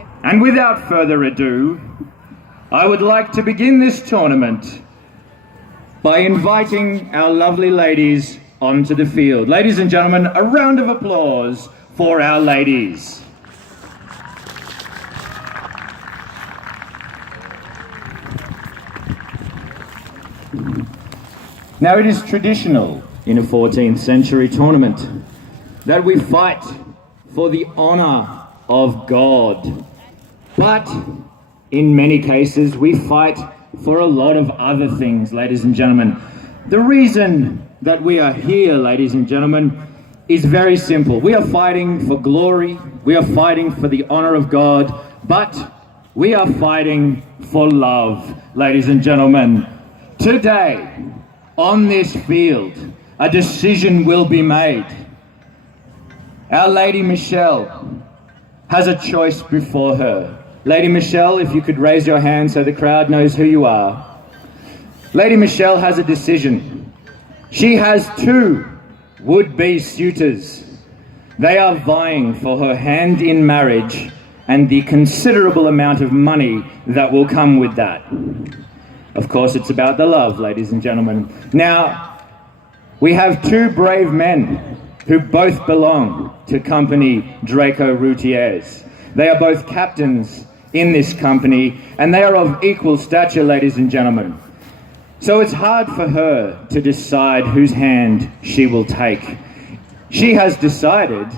And without further ado, I would like to begin this tournament by inviting our lovely ladies onto the field. Ladies and gentlemen, a round of applause for our ladies. Now, it is traditional in a 14th century tournament that we fight for the honor of God. But in many cases, we fight for a lot of other things, ladies and gentlemen. The reason that we are here, ladies and gentlemen, is very simple. We are fighting for glory. We are fighting for the honor of God. But we are fighting for love, ladies and gentlemen. Today, on this field, a decision will be made. Our Lady Michelle has a choice before her. Lady Michelle, if you could raise your hand so the crowd knows who you are. Lady Michelle has a decision. She has two would-be suitors. They are vying for her hand in marriage and the considerable amount of money that will come with that. Of course, it's about the love, ladies and gentlemen. Now, we have two brave men who both belong to company Draco Routiers. They are both captains in this company, and they are of equal stature, ladies and gentlemen. So it's hard for her to decide whose hand she will take. She has decided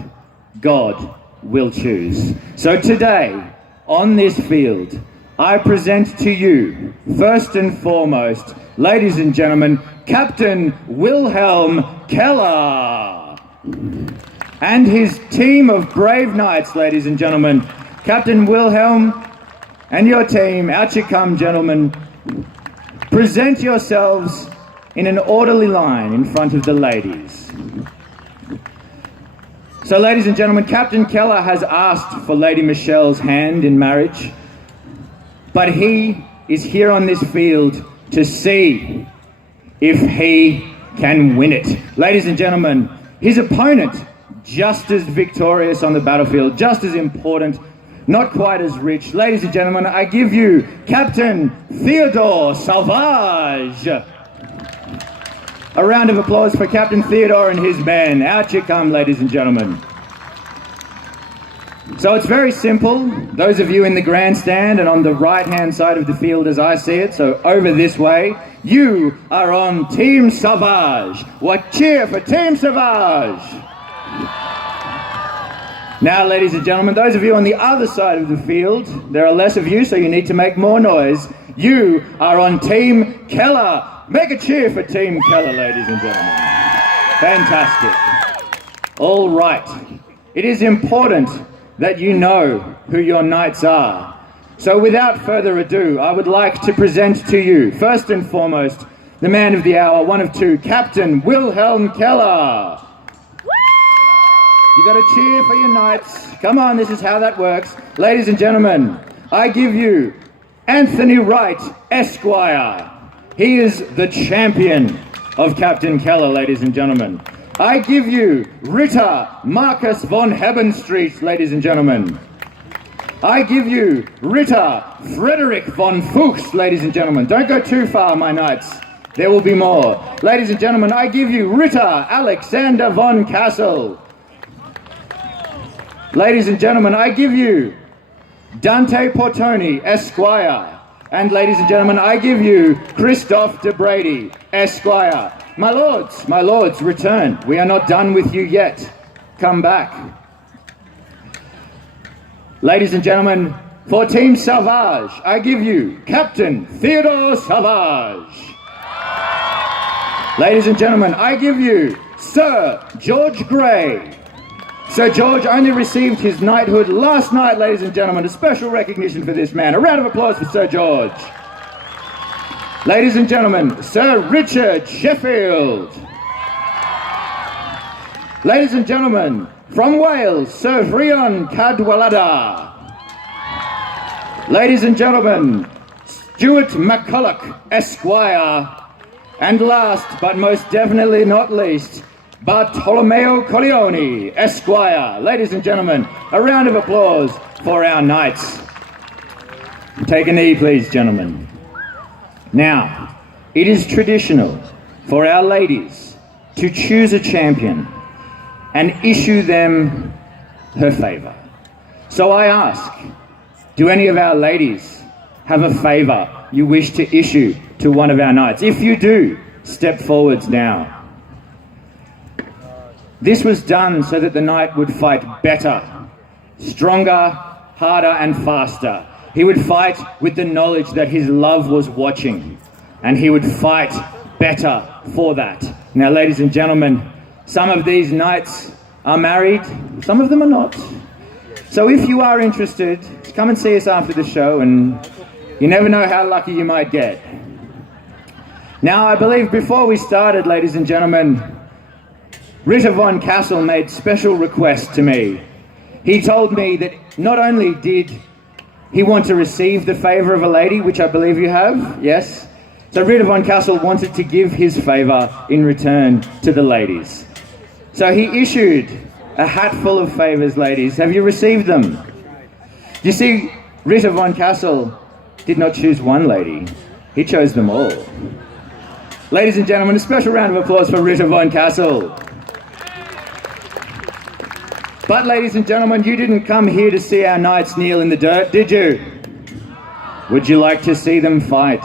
God will choose. So today, on this field, I present to you, first and foremost, ladies and gentlemen, Captain Wilhelm Keller and his team of brave knights, ladies and gentlemen. Captain Wilhelm and your team, out you come, gentlemen. Present yourselves in an orderly line in front of the ladies. So, ladies and gentlemen, Captain Keller has asked for Lady Michelle's hand in marriage, but he is here on this field to see if he can win it. Ladies and gentlemen, his opponent, just as victorious on the battlefield, just as important, not quite as rich. Ladies and gentlemen, I give you Captain Theodore Sauvage. A round of applause for Captain Theodore and his men. Out you come, ladies and gentlemen. So it's very simple. Those of you in the grandstand and on the right-hand side of the field as I see it, so over this way, you are on Team Sauvage. What cheer for Team Sauvage! Now, ladies and gentlemen, those of you on the other side of the field, there are less of you, so you need to make more noise. You are on Team Keller. Make a cheer for Team Keller, ladies and gentlemen. Fantastic. All right. It is important that you know who your knights are. So without further ado, I would like to present to you, first and foremost, the man of the hour, one of two, Captain Wilhelm Keller. You got to cheer for your knights. Come on, this is how that works. Ladies and gentlemen, I give you Anthony Wright, Esquire. He is the champion of Captain Keller, ladies and gentlemen. I give you Ritter Marcus von Hebenstreet, ladies and gentlemen. I give you Ritter Frederick von Fuchs, ladies and gentlemen. Don't go too far, my knights. There will be more. Ladies and gentlemen, I give you Ritter Alexander von Kassel. Ladies and gentlemen, I give you Dante Portoni, Esquire. And ladies and gentlemen, I give you Christophe de Brady, Esquire. My lords, return. We are not done with you yet. Come back. Ladies and gentlemen, for Team Sauvage, I give you Captain Theodore Sauvage. Ladies and gentlemen, I give you Sir George Grey. Sir George only received his knighthood last night, ladies and gentlemen. A special recognition for this man. A round of applause for Sir George. Ladies and gentlemen, Sir Richard Sheffield. Ladies and gentlemen, from Wales, Sir Vrion Cadwaladr. Ladies and gentlemen, Stuart McCulloch, Esquire. And last, but most definitely not least, Bartolomeo Colleoni, Esquire. Ladies and gentlemen, a round of applause for our knights. Take a knee, please, gentlemen. Now, it is traditional for our ladies to choose a champion and issue them her favour. So I ask, do any of our ladies have a favour you wish to issue to one of our knights? If you do, step forwards now. This was done so that the knight would fight better, stronger, harder and faster. He would fight with the knowledge that his love was watching, and he would fight better for that. Now, ladies and gentlemen, some of these knights are married, some of them are not. So if you are interested, come and see us after the show, and you never know how lucky you might get. Now, I believe before we started, ladies and gentlemen, Ritter von Castle made special requests to me. He told me that not only did he want to receive the favour of a lady, which I believe you have, yes? So Ritter von Castle wanted to give his favour in return to the ladies. So he issued a hat full of favours, ladies. Have you received them? You see, Ritter von Castle did not choose one lady. He chose them all. Ladies and gentlemen, a special round of applause for Ritter von Castle. But ladies and gentlemen, you didn't come here to see our knights kneel in the dirt, did you? Would you like to see them fight?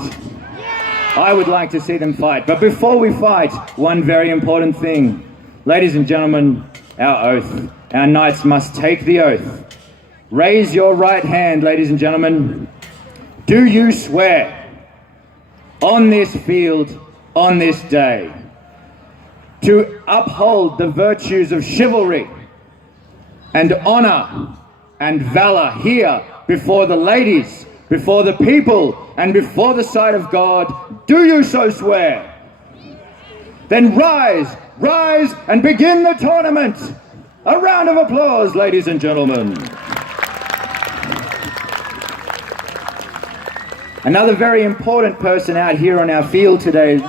I would like to see them fight. But before we fight, one very important thing. Ladies and gentlemen, our oath. Our knights must take the oath. Raise your right hand, ladies and gentlemen. Do you swear on this field, on this day, to uphold the virtues of chivalry and honour and valour here before the ladies, before the people, and before the sight of God? Do you so swear? Then rise, rise, and begin the tournament. A round of applause, ladies and gentlemen. Another very important person out here on our field today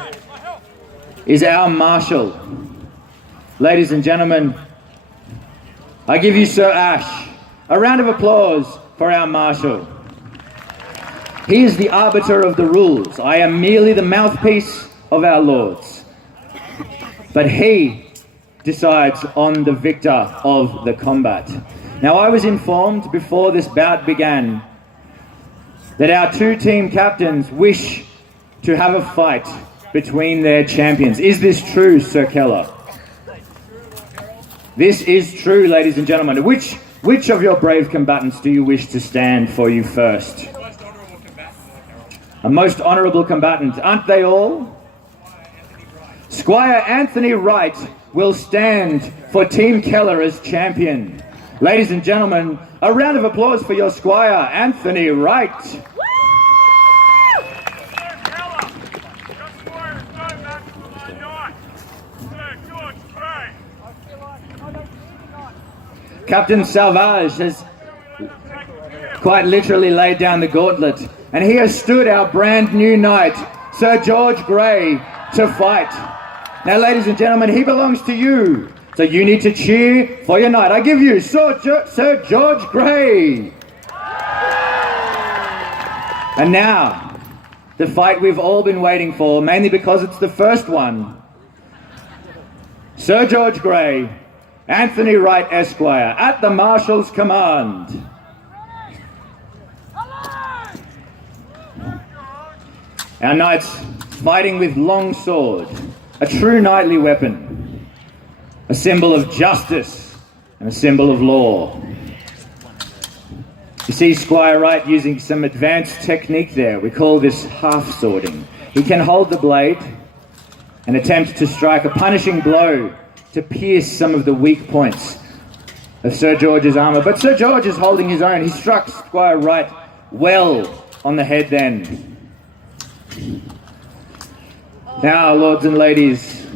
is our marshal. Ladies and gentlemen, I give you Sir Ash. A round of applause for our marshal. He is the arbiter of the rules. I am merely the mouthpiece of our lords. But he decides on the victor of the combat. Now, I was informed before this bout began that our two team captains wish to have a fight between their champions. Is this true, Sir Keller? This is true, ladies and gentlemen. Which of your brave combatants do you wish to stand for you first? A most honourable combatant. Aren't they all? Squire Anthony Wright will stand for Team Keller as champion. Ladies and gentlemen, a round of applause for your Squire Anthony Wright. Captain Salvage has quite literally laid down the gauntlet, and he has stood our brand new knight, Sir George Grey, to fight. Now, ladies and gentlemen, he belongs to you, so you need to cheer for your knight. I give you Sir George Grey. And now, the fight we've all been waiting for, mainly because it's the first one. Sir George Grey, Anthony Wright, Esquire, at the Marshal's command. Our knights fighting with long sword, a true knightly weapon, a symbol of justice and a symbol of law. You see Squire Wright using some advanced technique there. We call this half-swording. He can hold the blade and attempt to strike a punishing blow to pierce some of the weak points of Sir George's armour. But Sir George is holding his own. He struck Squire Wright well on the head then. Now, lords and ladies,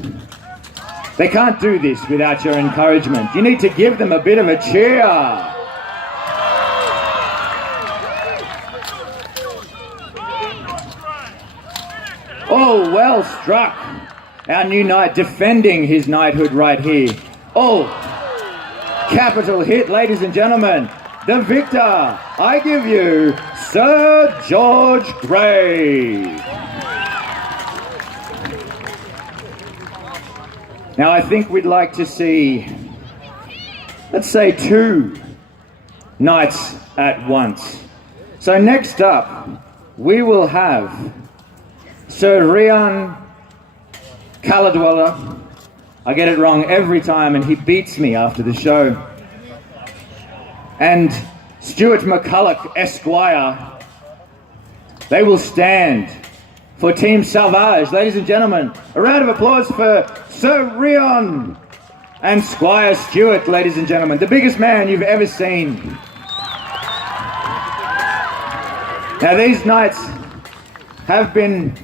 they can't do this without your encouragement. You need to give them a bit of a cheer. Oh, well struck. Our new knight defending his knighthood right here. Oh, capital hit, ladies and gentlemen. the victor, I give you Sir George Grey. Now I think we'd like to see, let's say, 2 knights at once. So next up, we will have Sir Rian Caladwella. I get it wrong every time and he beats me after the show. And Stuart McCulloch, Esquire. They will stand for Team Salvage. Ladies and gentlemen, a round of applause for Sir Rion and Squire Stuart, ladies and gentlemen. The biggest man you've ever seen. Now these knights have been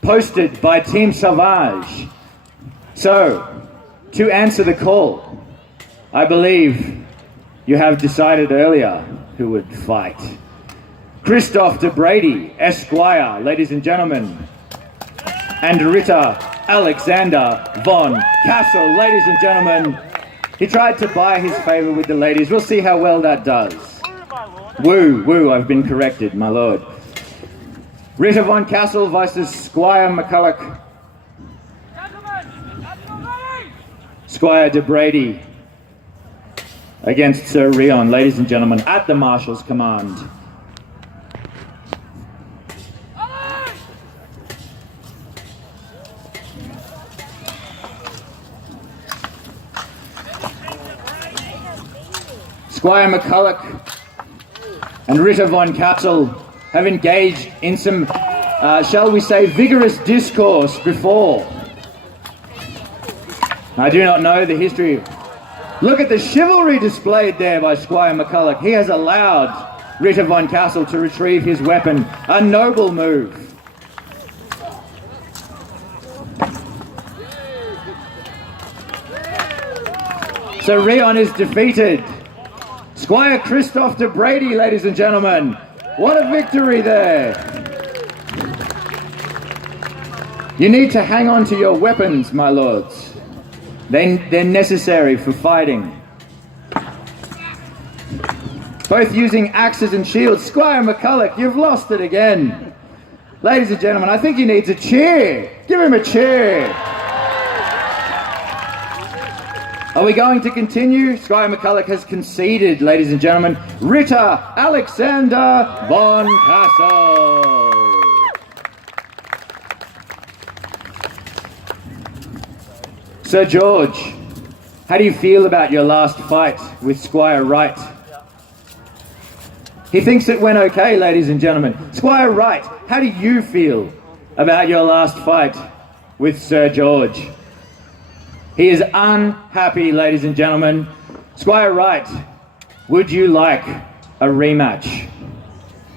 posted by Team Salvage. So, to answer the call, I believe you have decided earlier who would fight. Christoph de Brady, Esquire, ladies and gentlemen, and Ritter Alexander von Castle, ladies and gentlemen. He tried to buy his favour with the ladies. We'll see how well that does. Woo, I've been corrected, my lord. Ritter von Castle versus Squire McCulloch. Squire de Brady against Sir Rion, ladies and gentlemen, at the Marshal's command. Squire McCulloch and Ritter von Castle have engaged in some, shall we say, vigorous discourse before. I do not know the history. Look at the chivalry displayed there by Squire McCulloch. He has allowed Ritter von Castle to retrieve his weapon. A noble move. So Rion is defeated. Squire Christoph de Brady, ladies and gentlemen. What a victory there. You need to hang on to your weapons, my lords. They're necessary for fighting. Both using axes and shields. Squire McCulloch, you've lost it again. Ladies and gentlemen, I think he needs a cheer. Give him a cheer. Are we going to continue? Squire McCulloch has conceded, ladies and gentlemen. Ritter Alexander von Castle. Sir George, how do you feel about your last fight with Squire Wright? He thinks it went okay, ladies and gentlemen. Squire Wright, how do you feel about your last fight with Sir George? He is unhappy, ladies and gentlemen. Squire Wright, would you like a rematch?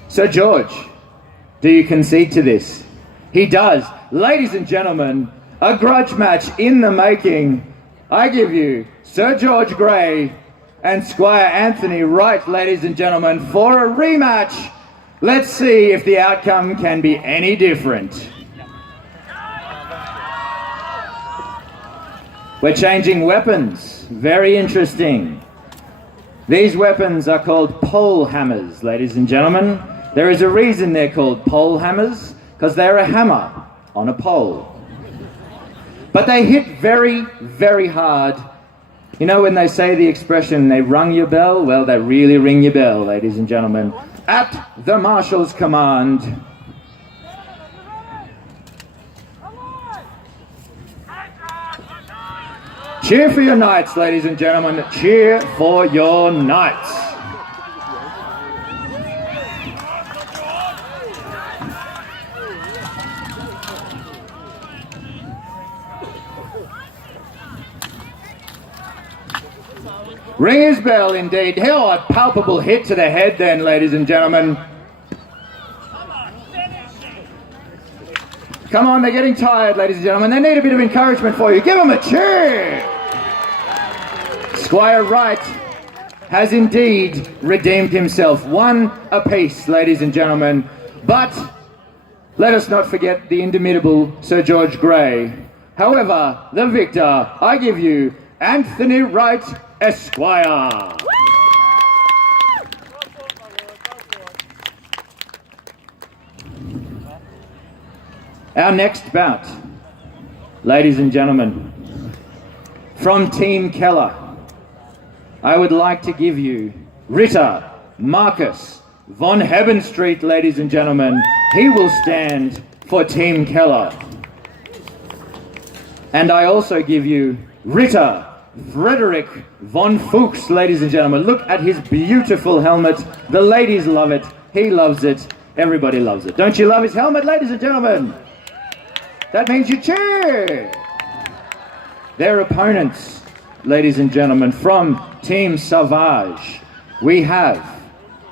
Sir George, do you concede to this? He does. Ladies and gentlemen, a grudge match in the making. I give you Sir George Grey and Squire Anthony Wright, ladies and gentlemen, for a rematch. Let's see if the outcome can be any different. We're changing weapons. Very interesting. These weapons are called pole hammers, ladies and gentlemen. There is a reason they're called pole hammers, because they're a hammer on a pole. But they hit very, very hard. You know when they say the expression, they rung your bell? Well, they really ring your bell, ladies and gentlemen. At the Marshal's command. Cheer for your knights, ladies and gentlemen. Cheer for your knights. Ring his bell, indeed. Hell, a palpable hit to the head then, ladies and gentlemen. Come on, they're getting tired, ladies and gentlemen. They need a bit of encouragement for you. Give them a cheer! Squire Wright has indeed redeemed himself. One apiece, ladies and gentlemen. But let us not forget the indomitable Sir George Grey. However, the victor, I give you Anthony Wright, Esquire. Our next bout, ladies and gentlemen, from Team Keller, I would like to give you Ritter Marcus von Hebenstreet, ladies and gentlemen. He will stand for Team Keller. And I also give you Ritter Frederick von Fuchs, ladies and gentlemen. Look at his beautiful helmet. The ladies love it. He loves it. Everybody loves it. Don't you love his helmet, ladies and gentlemen? That means you cheer. Their opponents, ladies and gentlemen, from Team Savage, we have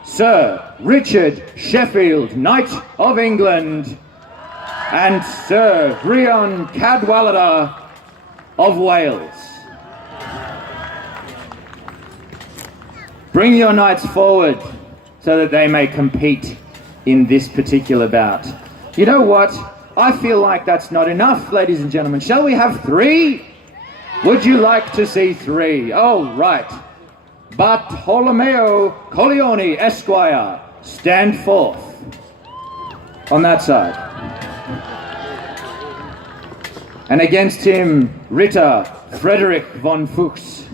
Sir Richard Sheffield, Knight of England, and Sir Rhian Cadwallader of Wales. Bring your knights forward so that they may compete in this particular bout. You know what? I feel like that's not enough, ladies and gentlemen. Shall we have 3? Would you like to see 3? Oh, right. Bartolomeo Colleoni, Esquire, stand forth on that side. And against him, Ritter Frederick von Fuchs.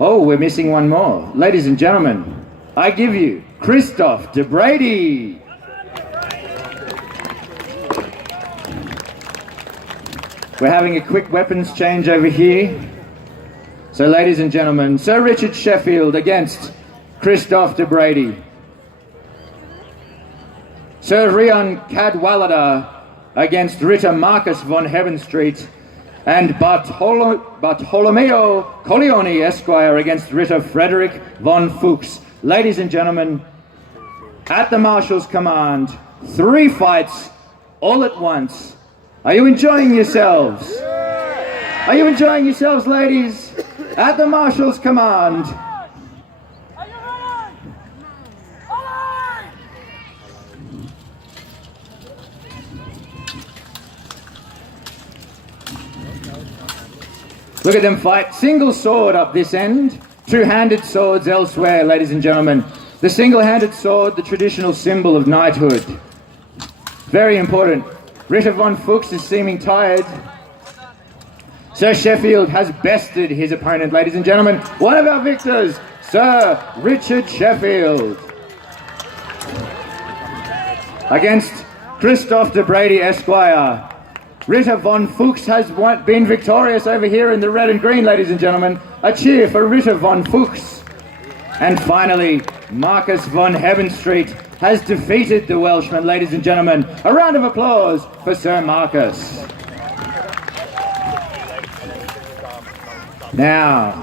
Oh, we're missing one more. Ladies and gentlemen, I give you Christoph de Brady. We're having a quick weapons change over here. So, ladies and gentlemen, Sir Richard Sheffield against Christoph de Brady. Sir Rhian Cadwallader against Ritter Marcus von Hebenstreet. And Bartolomeo Colleoni, Esquire, against Ritter Frederick von Fuchs. Ladies and gentlemen, at the Marshal's command, 3 fights all at once. Are you enjoying yourselves? Are you enjoying yourselves, ladies? At the Marshal's command. Look at them fight. Single sword up this end, 2-handed swords elsewhere, ladies and gentlemen. The single-handed sword, the traditional symbol of knighthood. Very important. Ritter von Fuchs is seeming tired. Sir Sheffield has bested his opponent, ladies and gentlemen. One of our victors, Sir Richard Sheffield. Against Christoph de Brady, Esquire. Ritter von Fuchs has been victorious over here in the red and green, ladies and gentlemen. A cheer for Ritter von Fuchs. And finally, Marcus von Hebenstreet has defeated the Welshman, ladies and gentlemen. A round of applause for Sir Marcus. Now,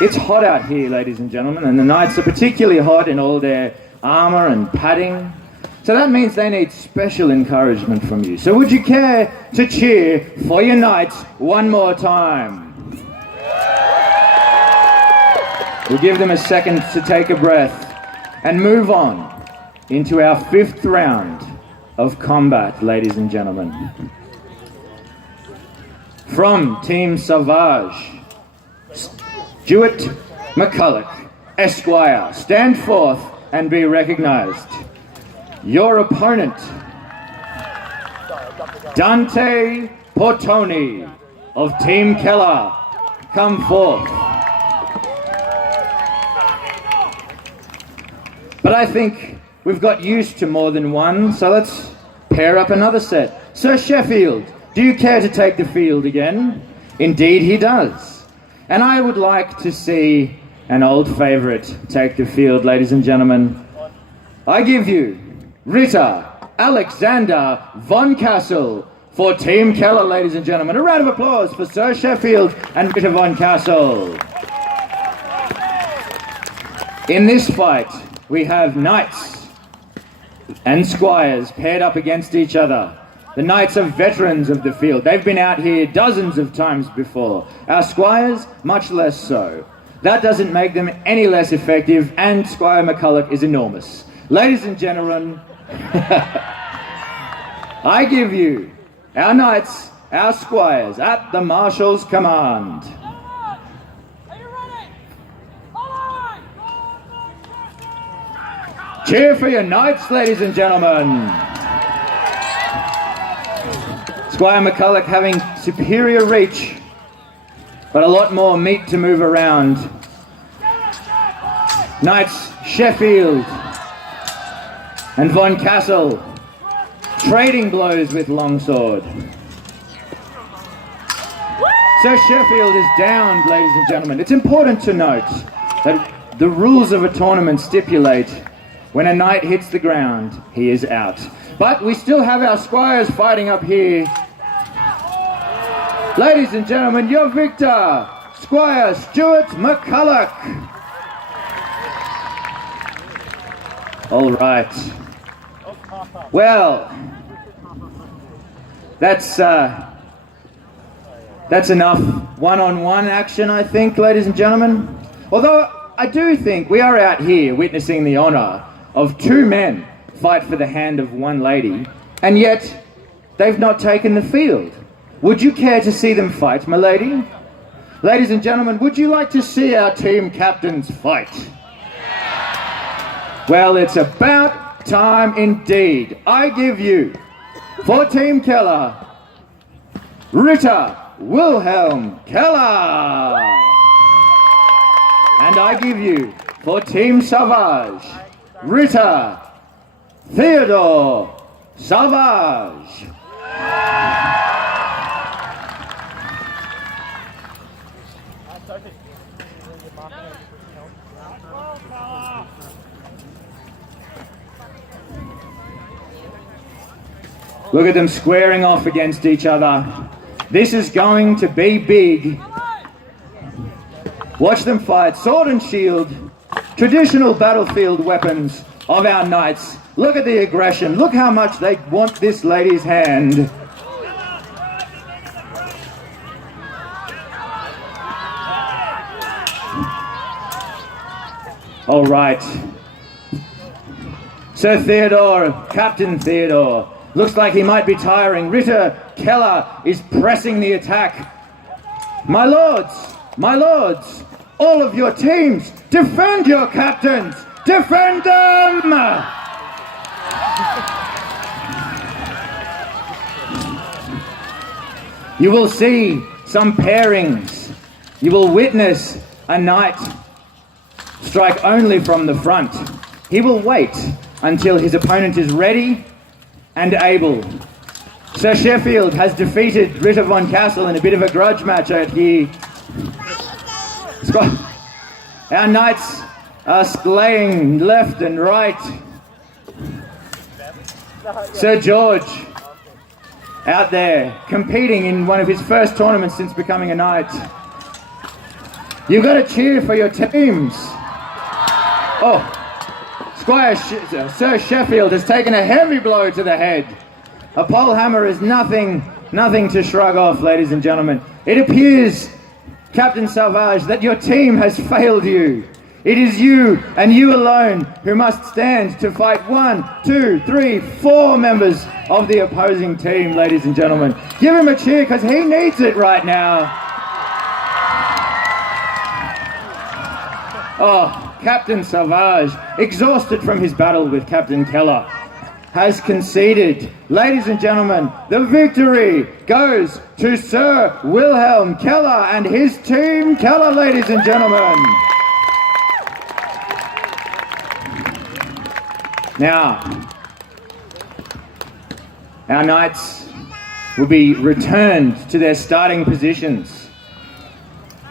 it's hot out here, ladies and gentlemen, and the knights are particularly hot in all their armour and padding. So that means they need special encouragement from you. So would you care to cheer for your knights one more time? We'll give them a second to take a breath and move on into our 5th round of combat, ladies and gentlemen. From Team Savage, Stuart McCulloch, Esquire, stand forth and be recognised. Your opponent, Dante Portoni of Team Keller, come forth. But I think we've got used to more than one, so let's pair up another set. Sir Sheffield, do you care to take the field again? Indeed he does. And I would like to see an old favourite take the field, ladies and gentlemen. I give you Ritter Alexander von Castle for Team Keller, ladies and gentlemen. A round of applause for Sir Sheffield and Ritter von Castle. In this fight, we have knights and squires paired up against each other. The knights are veterans of the field. They've been out here dozens of times before. Our squires, much less so. That doesn't make them any less effective, and Squire McCulloch is enormous. Ladies and gentlemen, I give you our knights, our squires, at the Marshal's command. Cheer for your knights, ladies and gentlemen. Squire McCulloch having superior reach, but a lot more meat to move around. Knights Sheffield and Von Castle trading blows with longsword. Sir Sheffield is downed, ladies and gentlemen. It's important to note that the rules of a tournament stipulate when a knight hits the ground, he is out. But we still have our squires fighting up here. Ladies and gentlemen, your victor, Squire Stuart McCulloch. All right. Well, that's enough one-on-one action, I think, ladies and gentlemen. Although I do think we are out here witnessing the honour of two men fight for the hand of one lady, and yet they've not taken the field. Would you care to see them fight, my lady? Ladies and gentlemen, would you like to see our team captains fight? Well, it's about time indeed. I give you, for Team Keller, Ritter Wilhelm Keller. And I give you, for Team Savage, Ritter Theodore Savage. Look at them squaring off against each other. This is going to be big. Watch them fight. Sword and shield, traditional battlefield weapons of our knights. Look at the aggression. Look how much they want this lady's hand. All right. Sir Theodore, Captain Theodore, looks like he might be tiring. Ritter Keller is pressing the attack. My lords, all of your teams, defend your captains! Defend them! You will see some pairings. You will witness a knight strike only from the front. He will wait until his opponent is ready and able. Sir Sheffield has defeated Ritter von Castle in a bit of a grudge match out here. Our knights are slaying left and right. Sir George out there competing in one of his first tournaments since becoming a knight. You've got to cheer for your teams. Oh, Sir Sheffield has taken a heavy blow to the head. A pole hammer is nothing to shrug off, ladies and gentlemen. It appears, Captain Savage, that your team has failed you. It is you and you alone who must stand to fight 1, 2, 3, 4 members of the opposing team, ladies and gentlemen. Give him a cheer because he needs it right now. Oh, Captain Savage, exhausted from his battle with Captain Keller, has conceded. Ladies and gentlemen, the victory goes to Sir Wilhelm Keller and his team Keller, ladies and gentlemen. Now, our knights will be returned to their starting positions,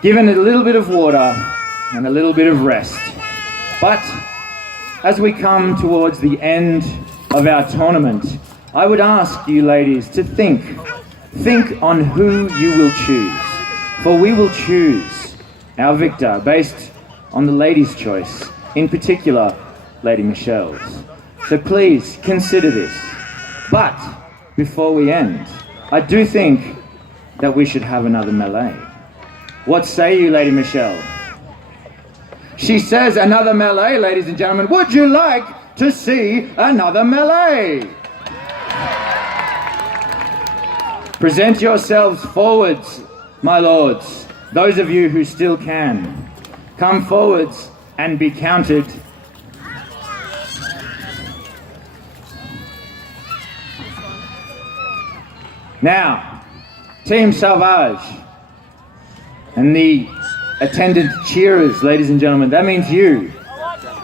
given a little bit of water and a little bit of rest. But as we come towards the end of our tournament, I would ask you ladies to think on who you will choose, for we will choose our victor based on the ladies' choice, in particular Lady Michelle's. So please consider this. But before we end, I do think that we should have another melee. What say you, Lady Michelle? She says another melee, ladies and gentlemen. Would you like to see another melee? Present yourselves forwards, my lords. Those of you who still can, come forwards and be counted. Now, Team Salvage and the attendant cheerers, ladies and gentlemen, that means you.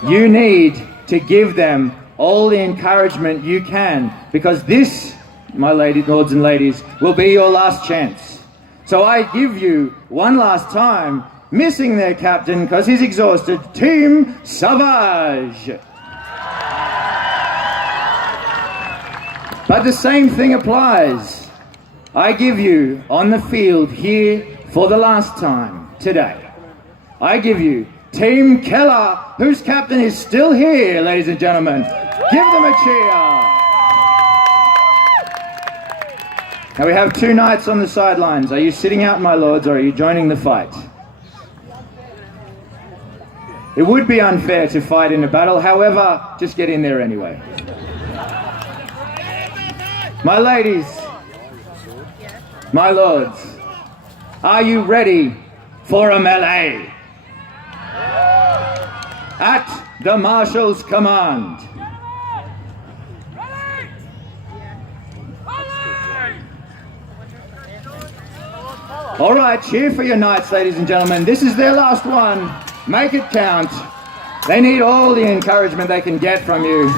You need to give them all the encouragement you can, because this, my lords and ladies, will be your last chance. So I give you one last time, missing their captain because he's exhausted, Team Savage. But the same thing applies. I give you on the field here for the last time today. I give you Team Keller, whose captain is still here, ladies and gentlemen. Give them a cheer. Now we have two knights on the sidelines. Are you sitting out, my lords, or are you joining the fight? It would be unfair to fight in a battle, however, just get in there anyway. My ladies, my lords, are you ready for a melee? At the Marshal's command. All right, cheer for your knights, ladies and gentlemen. This is their last one. Make it count. They need all the encouragement they can get from you.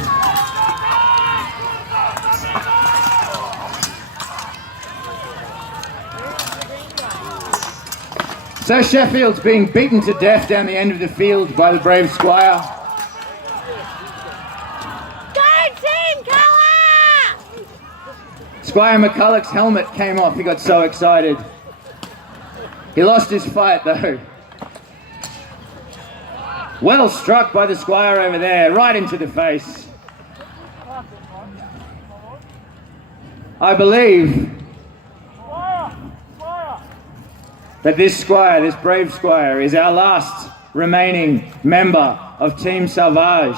Sir Sheffield's being beaten to death down the end of the field by the brave Squire. Go Team Keller! Squire McCulloch's helmet came off. He got so excited. He lost his fight though. Well struck by the Squire over there, right into the face. I believe that this Squire, this brave Squire, is our last remaining member of Team Salvage.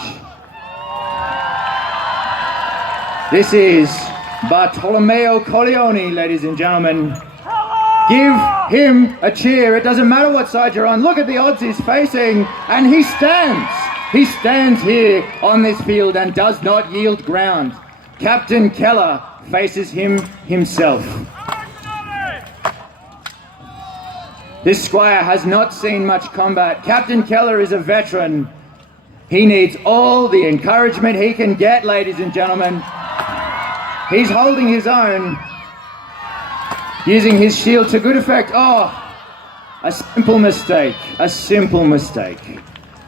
This is Bartolomeo Corleone, ladies and gentlemen. Give him a cheer. It doesn't matter what side you're on. Look at the odds he's facing, and he stands. He stands here on this field and does not yield ground. Captain Keller faces him himself. This Squire has not seen much combat. Captain Keller is a veteran. He needs all the encouragement he can get, ladies and gentlemen. He's holding his own, using his shield to good effect. Oh, a simple mistake, a simple mistake.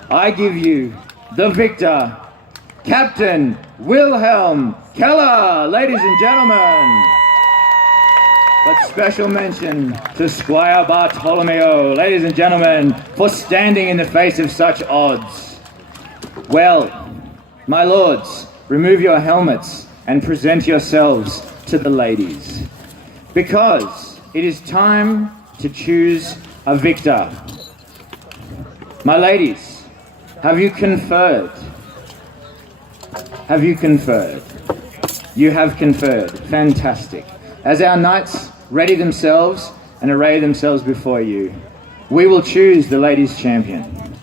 I give you the victor, Captain Wilhelm Keller, ladies and gentlemen. But special mention to Squire Bartolomeo, ladies and gentlemen, for standing in the face of such odds. Well, my lords, remove your helmets and present yourselves to the ladies, because it is time to choose a victor. My ladies, have you conferred? Have you conferred? You have conferred. Fantastic. As our knights ready themselves and array themselves before you, we will choose the ladies' champion.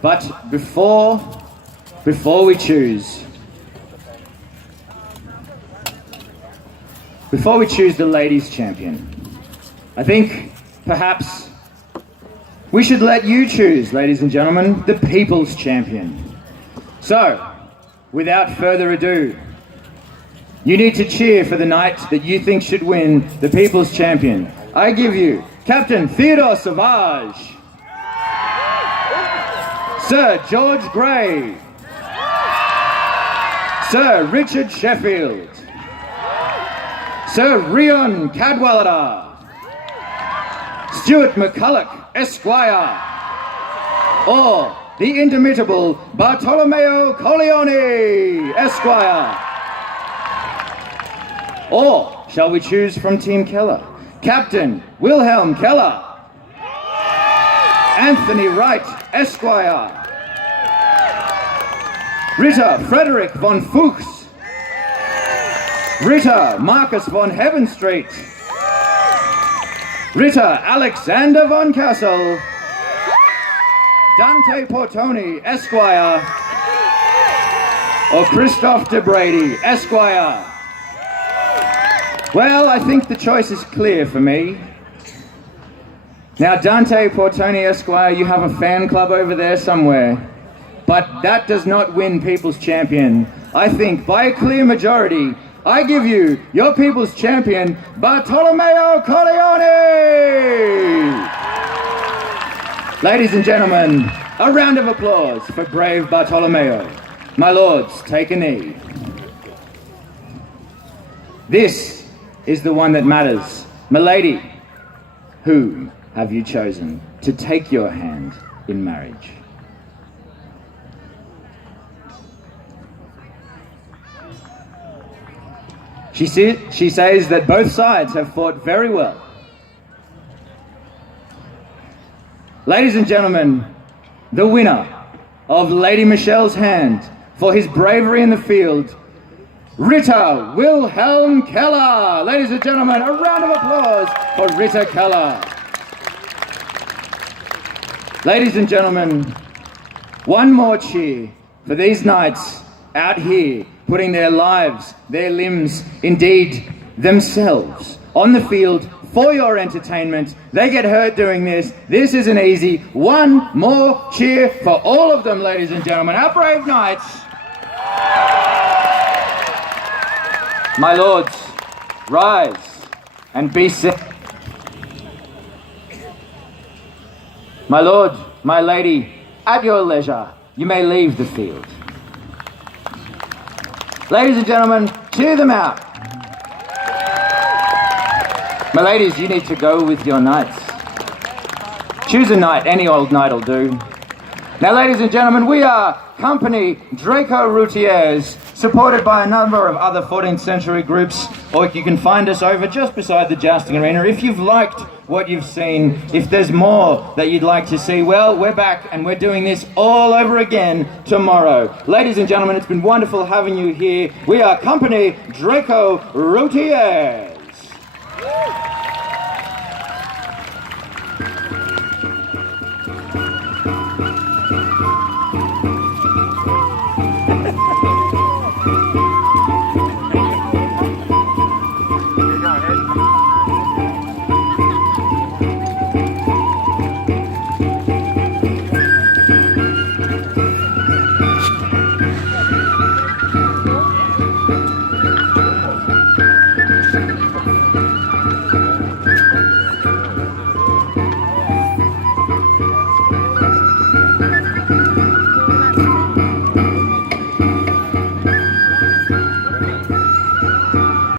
But before we choose the ladies' champion, I think perhaps we should let you choose, ladies and gentlemen, the people's champion. So, without further ado, you need to cheer for the knight that you think should win the people's champion. I give you Captain Theodore Savage, Sir George Grey, Sir Richard Sheffield, Sir Rion Cadwallader, Stuart McCulloch, Esquire, or the indomitable Bartolomeo Corleone, Esquire. Or shall we choose from Team Keller? Captain Wilhelm Keller, Anthony Wright, Esquire, Ritter Frederick von Fuchs, Ritter Marcus von Heavenstreet, Ritter Alexander von Castle, Dante Portoni, Esquire, or Christoph de Brady, Esquire. Well, I think the choice is clear for me. Now, Dante Portoni Esquire, you have a fan club over there somewhere, but that does not win People's Champion. I think by a clear majority, I give you your People's Champion, Bartolomeo Corleone! Ladies and gentlemen, a round of applause for brave Bartolomeo. My lords, take a knee. This is the one that matters. Milady, who have you chosen to take your hand in marriage? She says that both sides have fought very well. Ladies and gentlemen, the winner of Lady Michelle's hand for his bravery in the field, Ritter Wilhelm Keller. Ladies and gentlemen, a round of applause for Ritter Keller. Ladies and gentlemen, one more cheer for these knights out here putting their lives, their limbs, indeed themselves on the field for your entertainment. They get hurt doing this. This isn't easy. One more cheer for all of them, ladies and gentlemen. Our brave knights. My lords, rise and be set. My lord, my lady, at your leisure, you may leave the field. Ladies and gentlemen, cheer them out. My ladies, you need to go with your knights. Choose a knight, any old knight will do. Now, ladies and gentlemen, we are Company Draco Routiers, supported by a number of other 14th century groups, or you can find us over just beside the jousting arena. If you've liked what you've seen, if there's more that you'd like to see, well, we're back and we're doing this all over again tomorrow. Ladies and gentlemen, it's been wonderful having you here. We are Company Draco Routiers.